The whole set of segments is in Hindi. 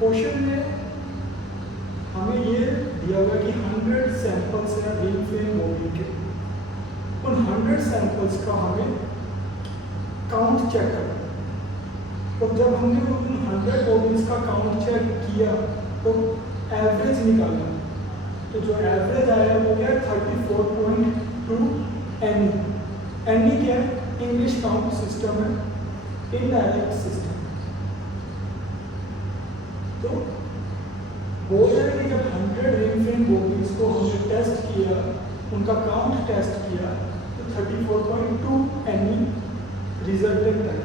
क्वेश्चन में हमें ये दिया हुआ कि 100 सैंपल्स हैं रिंग फ्रेम बॉडी के, उन 100 सैंपल्स का हमें काउंट चेक करना। तो जब हमने उन 100 बॉडीज का काउंट चेक किया तो एवरेज निकाला, तो जो एवरेज आया वो क्या 34.2 एनी। एनी क्या है? इंग्लिश काउंट सिस्टम है, इनडायरेक्ट सिस्टम। तो बोल रहे हैं कि जब 100 रिंग फ्रेम बॉडीज को हमने टेस्ट किया, उनका काउंट टेस्ट किया, तो 34.2 एनी रिजल्टेंट है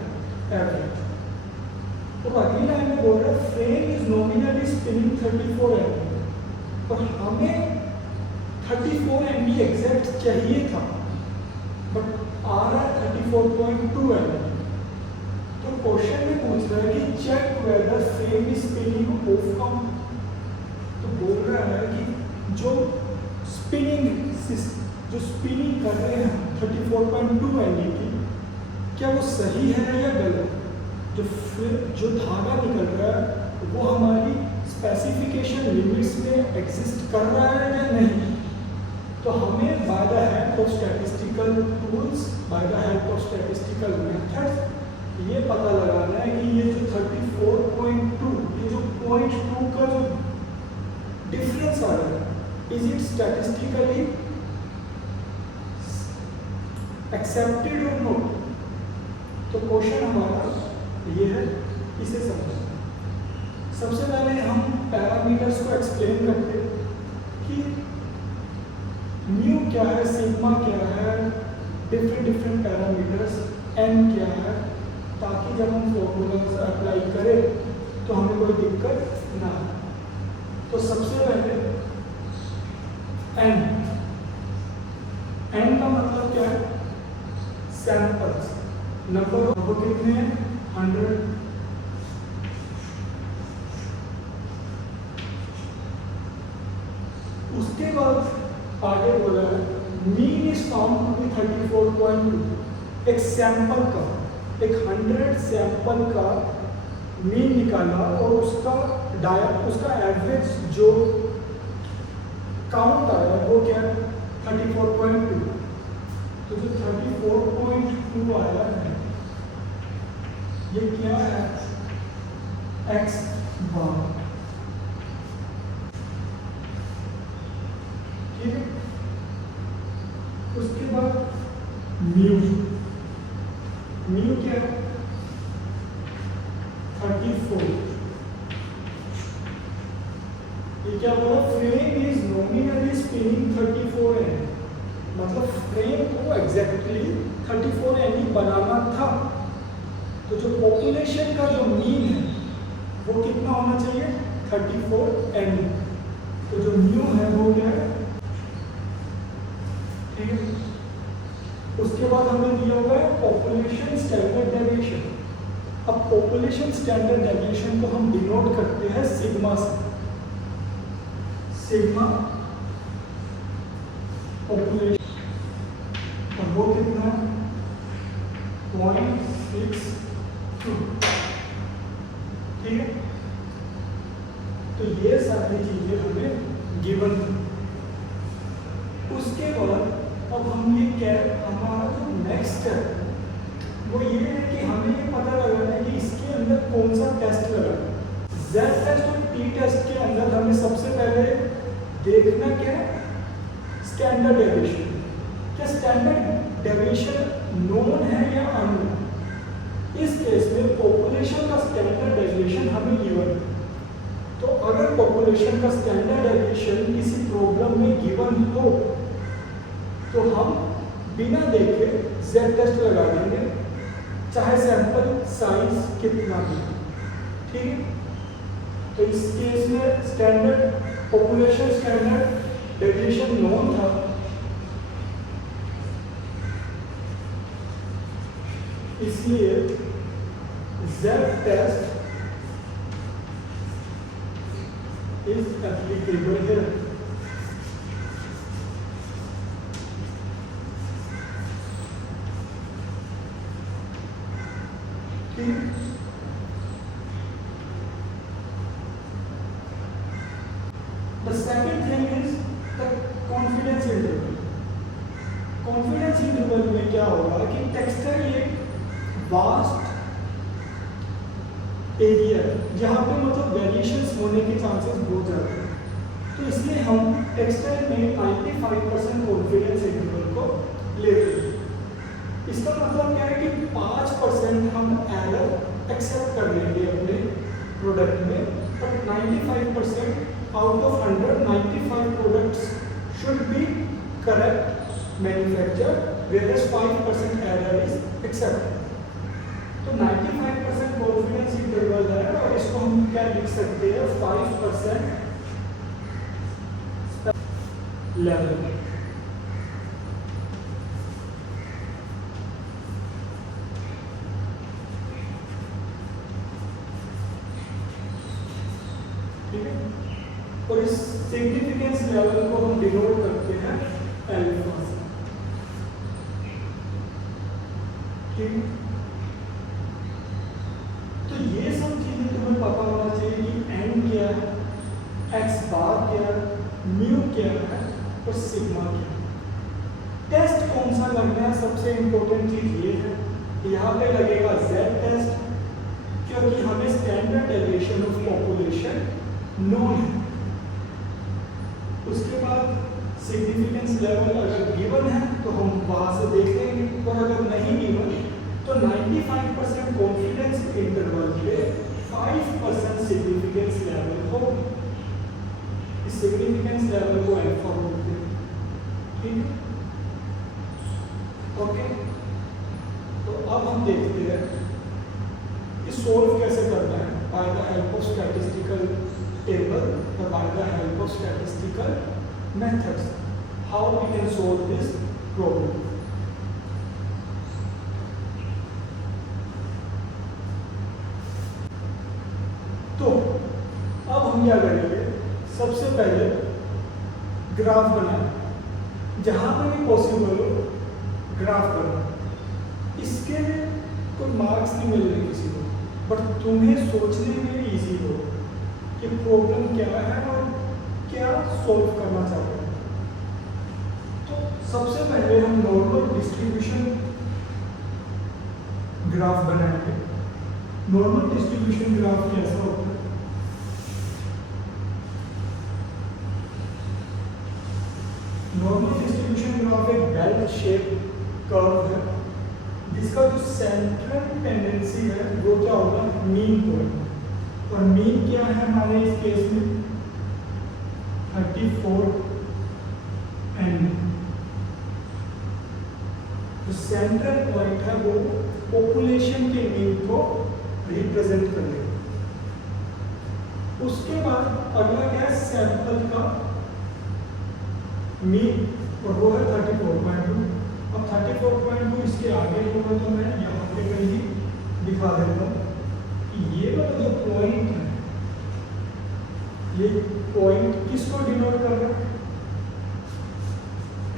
एवरेज। तो अगली लाइन में बोल रहा है frame is nominally spinning 34 any, और हमें 34 एनी एग्जैक्ट चाहिए था, बट आ रहा है 34.2 एनी। तो क्वेश्चन में पूछ रहा है कि check whether frame is spinning off count. तो बोल रहा है कि जो स्पिनिंग कर रहे हैं 34.2 एनी की, क्या वो सही है या गलत? जो धागा निकल रहा है वो हमारी स्पेसिफिकेशन लिमिट्स में एग्जिस्ट कर रहा है या नहीं। तो हमें bye the help of statistical tools, bye the help of statistical methods ये पता लगाना है कि ये जो 34.2, ये जो 0.2 का जो डिफरेंस आ रहा है, इज इट स्टैटिस्टिकली एक्सेप्टेड और नॉट। तो क्वेश्चन हमारा ये है, इसे समझना। सबसे पहले हम पैरामीटर्स को एक्सप्लेन करते कि म्यू क्या है, सिग्मा क्या है, डिफरेंट पैरामीटर्स, एन क्या है, ताकि जब हम फॉर्मूलाज अप्लाई करें तो हमें कोई दिक्कत ना हो। तो सबसे पहले एन का मतलब क्या है? सैंपल्स, नंबर ऑफ कितने हैं? 100। उसके बाद आगे बोला है mean is found to be 34.2। एक सैंपल का, एक 100 सैंपल का मीन निकाला और उसका एवरेज जो काउंट आया वो क्या है? 34.2। तो जो 34.2 आया है ये क्या है? x बार। ठीक है। उसके बाद म्यू क्या है? 34। ये क्या बोला? Frame is nominally spinning 34 any, मतलब फ्रेम को एग्जैक्टली 34 एनी बनाना था। तो जो पॉपुलेशन का जो मीन है वो कितना होना चाहिए? 34 एनी। तो जो म्यू है वो क्या है? ठीक है। उसके बाद हमें दिया हुआ है पॉपुलेशन स्टैंडर्ड डेविएशन। अब पॉपुलेशन स्टैंडर्ड डेविएशन को हम डिनोट करते हैं सिग्मा से। सिग्मा पॉपुलेशन, और वो कितना? 0.62। ठीक है। तो ये सारी चीजें हमें गिवन थी। उसके बाद अब हम ये क्या, हमारा जो नेक्स्ट स्टेप वो ये है कि हमें ये पता लगाना है कि इसके अंदर कौन सा टेस्ट लगाना है। Z टेस्ट और T टेस्ट के अंदर हमें सबसे पहले देखना क्या है? Standard deviation. क्या स्टैंडर्ड डेविएशन नोन है या अननोन? इस केस में पॉपुलेशन का स्टैंडर्ड डेविएशन हमें गिवन है। तो अगर पॉपुलेशन का स्टैंडर्ड डेविएशन किसी प्रॉब्लम में गिवन हो तो हम बिना देखे Z टेस्ट लगा देंगे, चाहे सैंपल साइज कितना भी। ठीक है। तो इस केस में standard population standard deviation known था, इसलिए Z test is applicable here. The second thing is the confidence interval. Confidence interval में क्या होगा कि टेक्सटाइल एक वास्ट एरिया है जहाँ पे मतलब वेरिएशंस होने के चांसेस बहुत ज़्यादा है, तो इसलिए हम टेक्सटाइल में 95% कॉन्फिडेंस इंटरवल को लेते हैं। इसका मतलब क्या है कि 5% हम एरर एक्सेप्ट कर लेंगे अपने प्रोडक्ट में, but 95% out of 100 95 products should be correct manufacture, whereas 5% error is accepted. तो 95% कॉन्फिडेंस इंटरवल है और इसको हम क्या लिख सकते हैं 5% लेवल। ठीक है, और इस सिग्निफिकेंस लेवल को हम डिनोट करते हैं अल्फा से। ठीक, तो ये सब चीजें तुम्हें पता होना चाहिए कि एन क्या है, एक्स बार क्या है, म्यू क्या है और सिग्मा क्या है। टेस्ट कौन सा लगना है, सबसे इंपॉर्टेंट चीज ये है, यहाँ पे लगेगा जेड टेस्ट, क्योंकि हमें standard deviation of population known है। उसके बाद सिग्निफिकेंस लेवल अगर गिवन है तो हम वहां से देख लेंगे, और अगर नहीं गिवन तो 95% कॉन्फिडेंस इंटरवल पे 5% सिग्निफिकेंस लेवल हो। इस सिग्निफिकेंस लेवल को अल्फा बोलते हैं। ठीक है, ओके। तो अब हम देखते हैं कि सोल्व कैसे करना है, bye the help of statistical table or by the help of statistical methods, how we can solve this problem. तो अब हम क्या करेंगे, सबसे पहले ग्राफ बनाएं, जहां पर भी पॉसिबल हो ग्राफ बनाएं। इसके कोई मार्क्स नहीं मिल रहे किसी को, बट तुम्हें सोचने में इजी हो कि प्रॉब्लम क्या है और क्या सॉल्व करना चाहते हैं। तो सबसे पहले हम नॉर्मल डिस्ट्रीब्यूशन ग्राफ बनाएंगे। नॉर्मल डिस्ट्रीब्यूशन ग्राफ कैसा होता है, नॉर्मल डिस्ट्रीब्यूशन ग्राफ एक बेल शेप कर्व है जिसका जो सेंट्रल टेंडेंसी है वो क्या होगा, मीन पॉइंट। और मीन क्या है हमारे इस केस में 34 एंड जो सेंट्रल पॉइंट है वो पॉपुलेशन के मीन को रिप्रेजेंट करेगा। उसके बाद अगला क्या है, सैंपल का मीन, और वो है 34.2। अब 34.2 इसके आगे होगा तो मैं यहाँ पे कहीं दिखा देता हूँ कि ये वाला जो पॉइंट है, ये पॉइंट किसको डिनोट कर रहा है,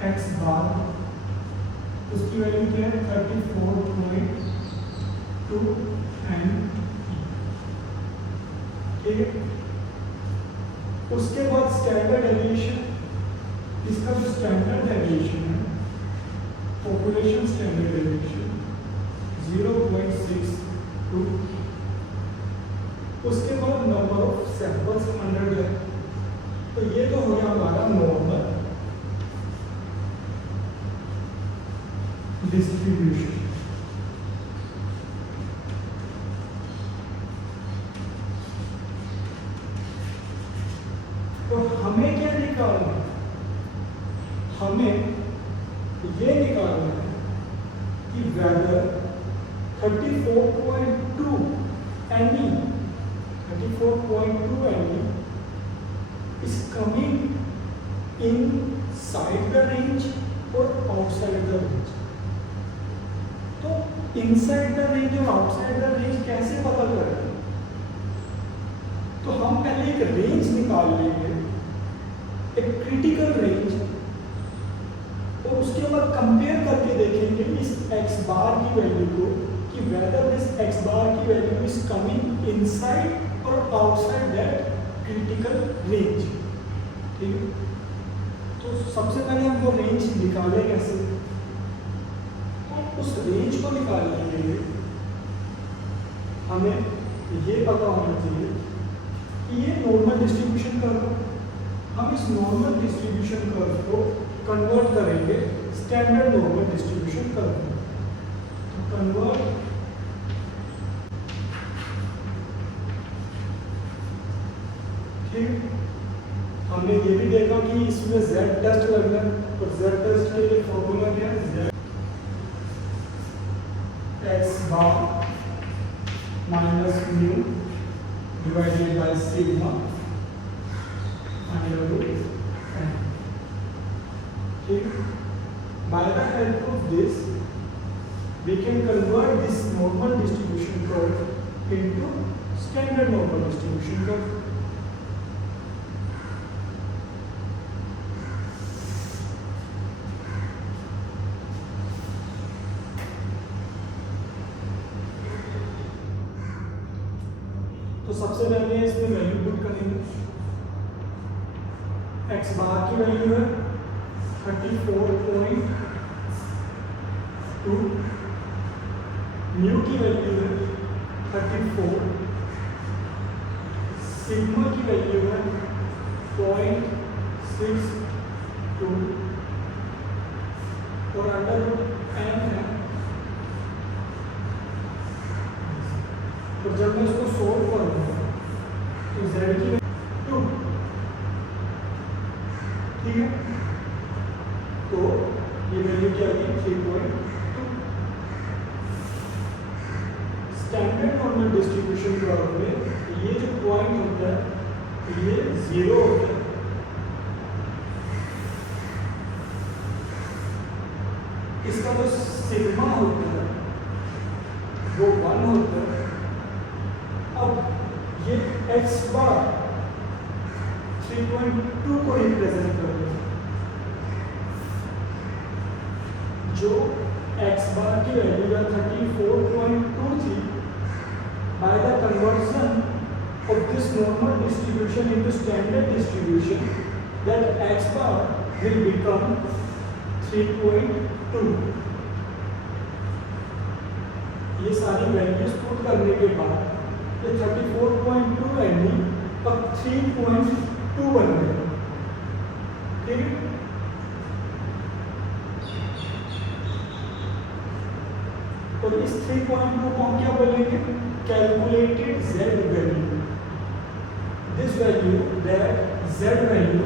एक्स बार, उसकी वैल्यू क्या है 34.2 एंड। ठीक है, उसके बाद स्टैंडर्ड डेविएशन, इसका जो स्टैंडर्ड डेविएशन है पॉपुलेशन स्टैंडर्ड डेविएशन 0.62। उसके बाद नंबर ऑफ सैंपल्स 100 है। तो ये तो हो गया हमारा नॉर्मल डिस्ट्रीब्यूशन। तो हमें क्या निकालना है, हमें ये निकालना है कि weather 34.2 any 34.2 ME is coming inside the range or outside the range। तो inside the range और outside the range कैसे पता करें, तो हम पहले एक रेंज निकाल लेंगे, एक क्रिटिकल रेंज, और उसके बाद कंपेयर करके देखेंगे इस x बार की वैल्यू को कि वेदर दिस x बार की वैल्यू इज कमिंग इनसाइड और आउटसाइड दैट क्रिटिकल रेंज। ठीक है। तो सबसे पहले हम वो रेंज निकालें कैसे, तो उस रेंज को निकालने के लिए हमें ये पता होना चाहिए कि ये नॉर्मल डिस्ट्रीब्यूशन कर्व है। हम इस नॉर्मल डिस्ट्रीब्यूशन कर्व को कन्वर्ट करेंगे स्टैंडर्ड नॉर्मल डिस्ट्रीब्यूशन कर्व में। तो कन्वर्ट ठीक, हमने ये भी देखा कि इसमें z टेस्ट लगना है, तो z टेस्ट के लिए फॉर्मूला क्या है, z x bar minus mu divided by sigma under root n। ठीक, by the help of this we can convert this normal distribution curve into standard normal distribution curve। तो सबसे पहले इसमें वैल्यू पुट करेंगे। x बार की वैल्यू है 34.2, म्यू की वैल्यू है 34, सिग्मा की वैल्यू है 0.62 और अंडर रूट n है। तो जब मैं इसको सोल्व करूंगा तो z की 2, ठीक है, तो ये वैल्यू क्या आएगी 3.2। स्टैंडर्ड नॉर्मल डिस्ट्रीब्यूशन कर्व में ये जो पॉइंट होता है ये 0 होता है, इसका जो सिग्मा होता है वो 1 होता है। अब ये x बार 3.2 को रिप्रेजेंट करते हैं, जो x बार की वैल्यू है 34.2 थी। By the conversion of this normal distribution into standard distribution that x bar will become 3.2। ये सारी वैल्यूज पुट करने के बाद 34.2 वैल्यू अब 3.2 बन गए, ठीक है। तो इस 3.2 को हम क्या बोलेंगे, calculated z value. This value that z value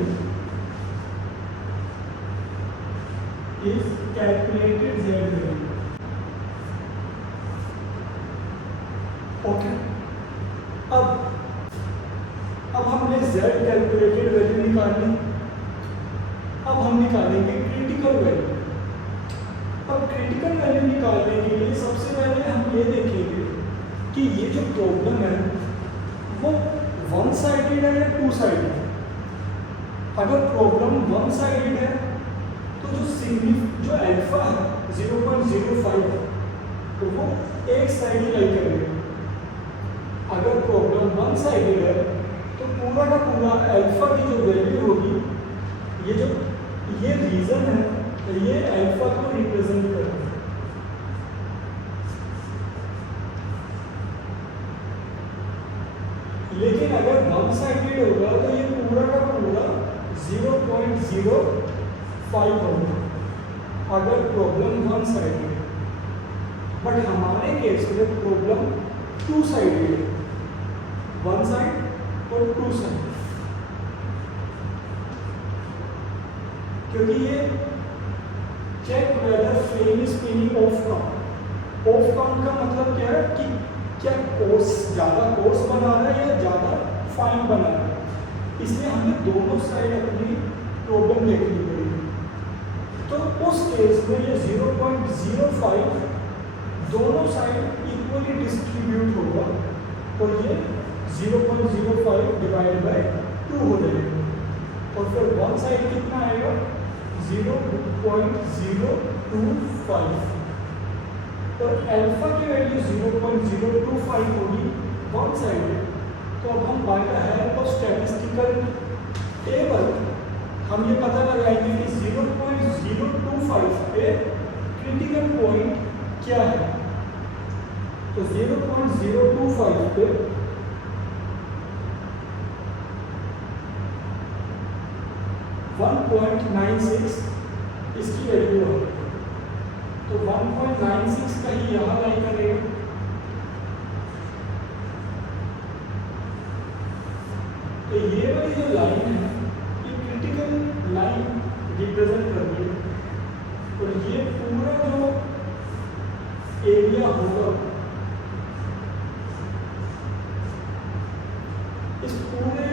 is calculated z value. Okay, अब हमने z कैलकुलेटेड वैल्यू निकाली। अब हम निकालेंगे क्रिटिकल वैल्यू। अब क्रिटिकल वैल्यू निकालने के लिए सबसे पहले हम ये देखेंगे कि ये जो प्रॉब्लम है वो वन साइडेड है या टू साइडेड है। अगर प्रॉब्लम वन साइडेड है तो जो अल्फा है 0.05 तो वो एक साइड लाई करेगा। अगर प्रॉब्लम वन साइडेड है तो पूरा का पूरा अल्फा की जो वैल्यू होगी, ये रीजन है, ये अल्फा को रिप्रेजेंट करता है। लेकिन अगर वन साइडेड होगा तो ये पूरा का पूरा 0.05 होगा अगर प्रॉब्लम वन साइडेड है। बट हमारे केस में प्रॉब्लम टू साइडेड है, वन साइड और टू साइड, क्योंकि ये check whether frame is spinning off count. Off count का मतलब क्या है कि क्या कोर्स ज़्यादा कोर्स बना रहा है या ज़्यादा फाइन बना रहा है। इसलिए हमें दोनों साइड अपनी प्रॉब्लम देखनी पड़ेगी। तो उस केस में ये 0.05 दोनों साइड इक्वली डिस्ट्रीब्यूट होगा और ये 0.05 डिवाइड बाय 2 हो जाएगा। और फिर वन साइड कितना आएगा 0.025 और अल्फा की वैल्यू 0.025 होगी वन साइड। तो अब हम bye the help of statistical table हम ये पता लगाएंगे कि 0.025 पे क्रिटिकल पॉइंट क्या है। तो 0.025 पे 1.96 इसकी वैल्यू है, तो 1.96 का ही यहाँ लाई करेगा। तो ये वाली जो लाइन है ये क्रिटिकल लाइन रिप्रेजेंट करती है, और ये पूरा जो एरिया होगा इस पूरे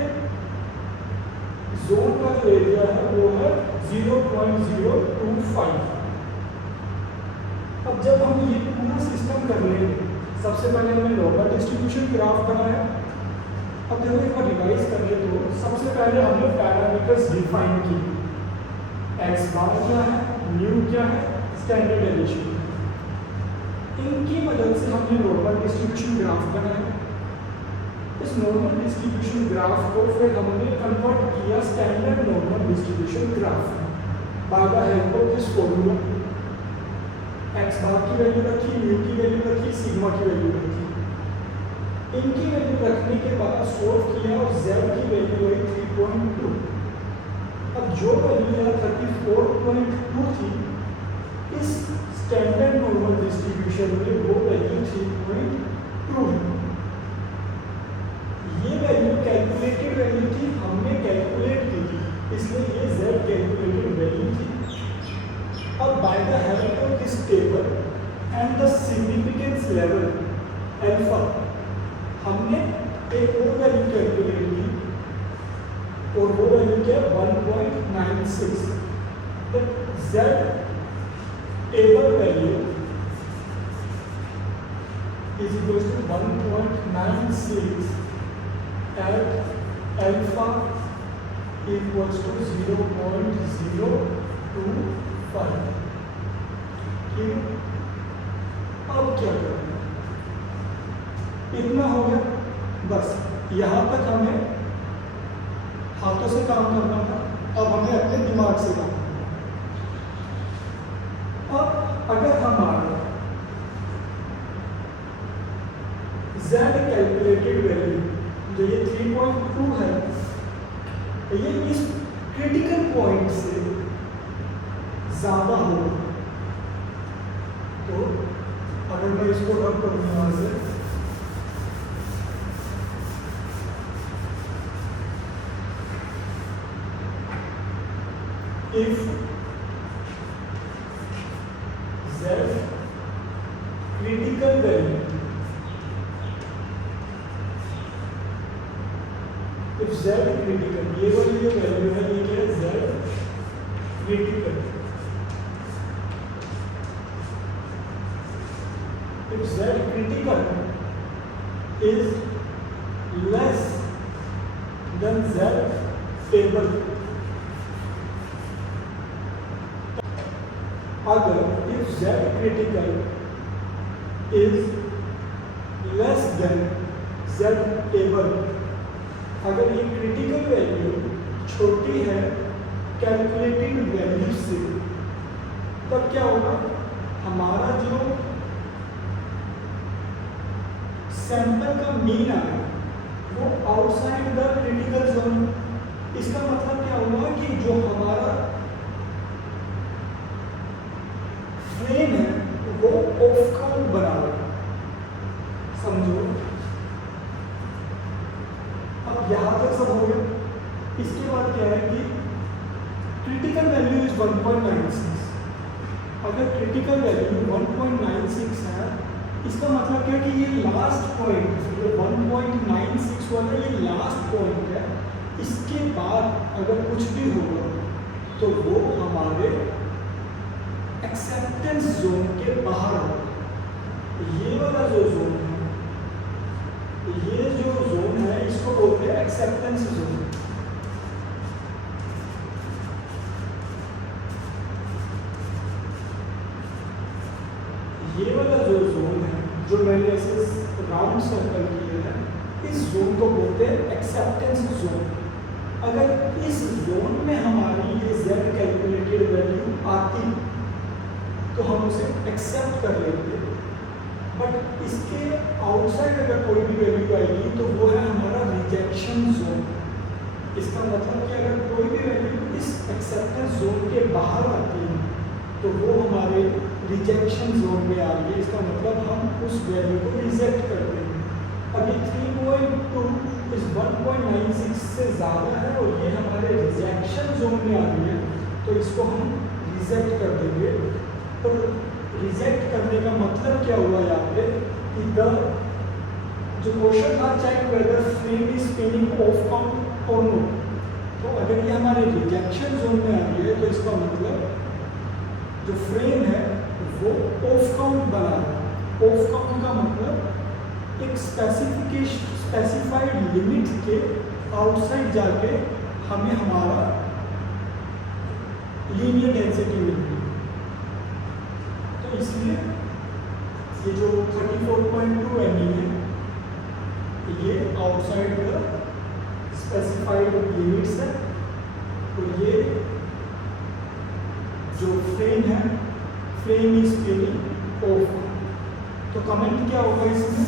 जोन का जो एरिया है वो है 0.025। अब जब हम ये पूरा सिस्टम कर लेंगे, सबसे पहले हमने नॉर्मल डिस्ट्रीब्यूशन ग्राफ बनाया। अब देखो एक बार रिवाइज कर ले तो सबसे पहले हमने पैरामीटर्स डिफाइन किए, एक्स बार क्या है, न्यू क्या है, स्टैंडर्ड डेविएशन। इनकी मदद से हमने नॉर्मल डिस्ट्रीब्यूशन ग्राफ बनाया। इस नॉर्मल डिस्ट्रीब्यूशन ग्राफ को फिर हमने कन्वर्ट किया standard normal distribution graph by the help of this formula. X bar की वैल्यू रखी, न्यू की वैल्यू रखी, सिग्मा की वैल्यू रखी। इनकी वैल्यू रखने के बाद सोल्व किया और z की वैल्यू आई 3.2। अब जो वैल्यू यहाँ 34.2 थी इस स्टैंडर्ड नॉर्मल डिस्ट्रीब्यूशन में वो वैल्यू 3.2 है। ये वैल्यू कैलकुलेटेड वैल्यू थी, हमने कैलकुलेट की थी, इसलिए ये z कैलकुलेटेड वैल्यू थी। अब bye the help of this table and the significance level alpha हमने एक और वैल्यू कैलकुलेट की, और वो वैल्यू क्या है 1.96। तो z table value is equal to 1.96 at alpha equals to 0.025। ठीक, अब क्या करना, इतना हो गया बस। यहाँ तक हमें हाथों से काम करना था, अब हमें अपने दिमाग से काम करना। अब अगर हमारा z कैलकुलेटेड वैल्यू जो ये 3.2 है, ये इस क्रिटिकल पॉइंट से ज़्यादा होगा, तो अगर मैं इसको रब करूँ यहाँ से, if z critical value, if z critical, ये वाली जो वैल्यू है ये क्या है, z critical, if z critical is less than z stable, अगर if z critical is less than z table, अगर ये क्रिटिकल वैल्यू छोटी है कैलकुलेटेड वैल्यू से, तब क्या होगा, हमारा जो सैंपल का मीन आया वो आउटसाइड द क्रिटिकल जोन। इसका मतलब क्या हुआ कि जो हमारा फ्रेम है वो ऑफ काउंट बना रहा है, समझो। अब यहाँ तक सब हो गया। इसके बाद क्या है कि क्रिटिकल वैल्यू इज 1.96। अगर क्रिटिकल वैल्यू 1.96 है, इसका मतलब क्या है कि ये लास्ट पॉइंट, ये 1.96 वाला ये लास्ट पॉइंट है। इसके बाद अगर कुछ भी होगा तो वो हमारे एक्सेप्टेंस जोन के बाहर होगा। ये वाला जो जोन है, ये जो जोन है इसको बोलते हैं एक्सेप्टेंस जोन। ये वाला जो जोन है, जो मैंने ऐसे राउंड सर्कल किया है, इस जोन को बोलते हैं एक्सेप्टेंस जोन। अगर इस जोन में हमारी z कैलकुलेटेड वैल्यू आती तो हम उसे एक्सेप्ट कर लेते, बट इसके आउटसाइड अगर कोई भी वैल्यू आएगी तो वो है हमारा रिजेक्शन जोन। इसका मतलब कि अगर कोई भी वैल्यू इस एक्सेप्टेंस जोन के बाहर आती है तो वो हमारे रिजेक्शन जोन में आ रही है, इसका मतलब हम उस वैल्यू को रिजेक्ट करते हैं। अभी 3.2 इस 1.96 से ज़्यादा है और ये हमारे रिजेक्शन जोन में आ रही है, तो इसको हम रिजेक्ट कर देंगे। तो रिजेक्ट करने का मतलब क्या हुआ यहाँ पे कि जो क्वेश्चन था check whether frame is spinning off count और नो, तो अगर ये हमारे रिजेक्शन जोन में आ रही है तो इसका मतलब जो फ्रेम है वो ऑफ काउंट बना रहा है। ऑफ काउंट का मतलब एक स्पेसिफाइड लिमिट के आउटसाइड जाके हमें हमारा लीनियर डेंसिटी मिलती है। तो इसलिए ये जो 34.2 ME है ये आउटसाइड का स्पेसिफाइड लिमिट्स है, तो ये जो फ्रेम है फ्रेम इज स्पिनिंग ऑफ। तो कमेंट क्या होगा इसमें,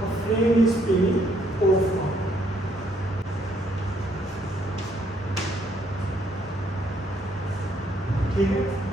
तो फ्रेम इज स्पिनिंग ऑफ। ठीक है।